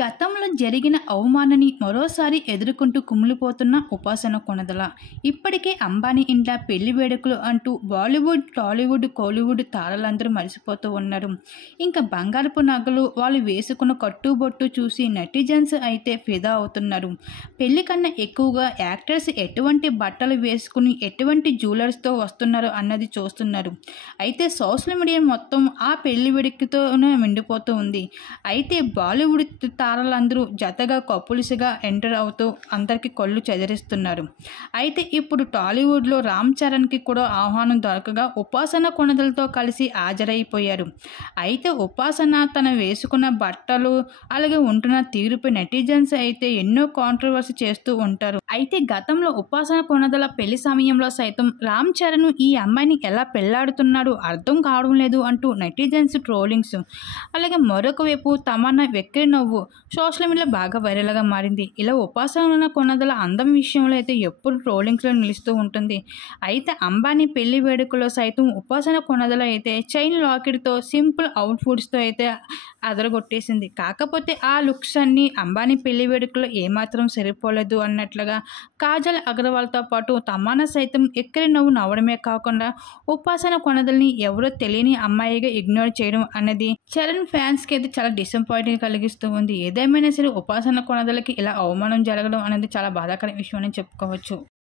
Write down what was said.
గతంలో జరిగిన అవమానాన్ని మరోసారి ఎదుర్కొంటూ కుమిలిపోతున్న ఉపాసన కొణిదెల. ఇప్పటికే అంబానీ ఇంట పెళ్లి వేడుకలు అంటూ బాలీవుడ్, టాలీవుడ్, కోలీవుడ్ తారలందరూ మరిసిపోతూ ఉన్నారు. ఇంకా బంగారపు నగలు, వాళ్ళు వేసుకున్న కట్టుబొట్టు చూసి నెటిజన్స్ అయితే ఫిదా అవుతున్నారు. పెళ్లి కన్నా ఎక్కువగా యాక్టర్స్ ఎటువంటి బట్టలు వేసుకుని, ఎటువంటి జ్యువెలర్స్తో వస్తున్నారు అన్నది చూస్తున్నారు. అయితే సోషల్ మీడియా మొత్తం ఆ పెళ్లి వేడుకతోనే నిండిపోతూ ఉంది. అయితే బాలీవుడ్ తారలందరూ జతగా కపుల్స్గా ఎంటర్ అవుతూ అందరికీ కళ్ళు చెదిరిస్తున్నారు. అయితే ఇప్పుడు టాలీవుడ్లో రామ్ చరణ్కి కూడా ఆహ్వానం దొరకగా ఉపాసన కొణిదెలతో కలిసి హాజరైపోయారు. అయితే ఉపాసన తన వేసుకున్న బట్టలు, అలాగే ఉంటున్న తీరుపై నెటిజన్స్ అయితే ఎన్నో కాంట్రవర్సీ చేస్తూ ఉంటారు. అయితే గతంలో ఉపాసన కొణిదెల పెళ్లి సమయంలో సైతం రామ్ చరణ్ ఈ అమ్మాయిని ఎలా పెళ్లాడుతున్నాడు అర్థం కావడం లేదు అంటూ నెటిజన్స్ ట్రోలింగ్స్, అలాగే మరొక వైపు తమన్నా వెక్కిరి నవ్వు సోషల్ మీడియాలో బాగా వైరల్గా మారింది. ఇలా ఉపాసన కొణిదెల అందం విషయంలో అయితే ఎప్పుడు ట్రోలింగ్స్లో నిలుస్తూ ఉంటుంది. అయితే అంబానీ పెళ్లి వేడుకలో సైతం ఉపాసన కొణిదెల అయితే చైన్ లాకెట్తో, సింపుల్ అవుట్ఫిట్స్తో అయితే అదరగొట్టేసింది. కాకపోతే ఆ లుక్స్ అన్నీ అంబానీ పెళ్లి వేడుకలో ఏమాత్రం సరిపోలేదు అన్నట్లుగా కాజల్ అగర్వాల్తో పాటు తమన్నా సైతం ఎక్కిరి నవ్వు నవ్వడమే కాకుండా ఉపాసన కొణిదెలని ఎవరో తెలియని అమ్మాయిగా ఇగ్నోర్ చేయడం అనేది చరణ్ ఫ్యాన్స్కి అయితే చాలా డిసప్పాయింటింగ్ కలిగిస్తూ ఉంది. ఏదేమైనా సరే ఉపాసన కొణిదెలకి ఇలా అవమానం జరగడం అనేది చాలా బాధాకర విషయం అని చెప్పుకోవచ్చు.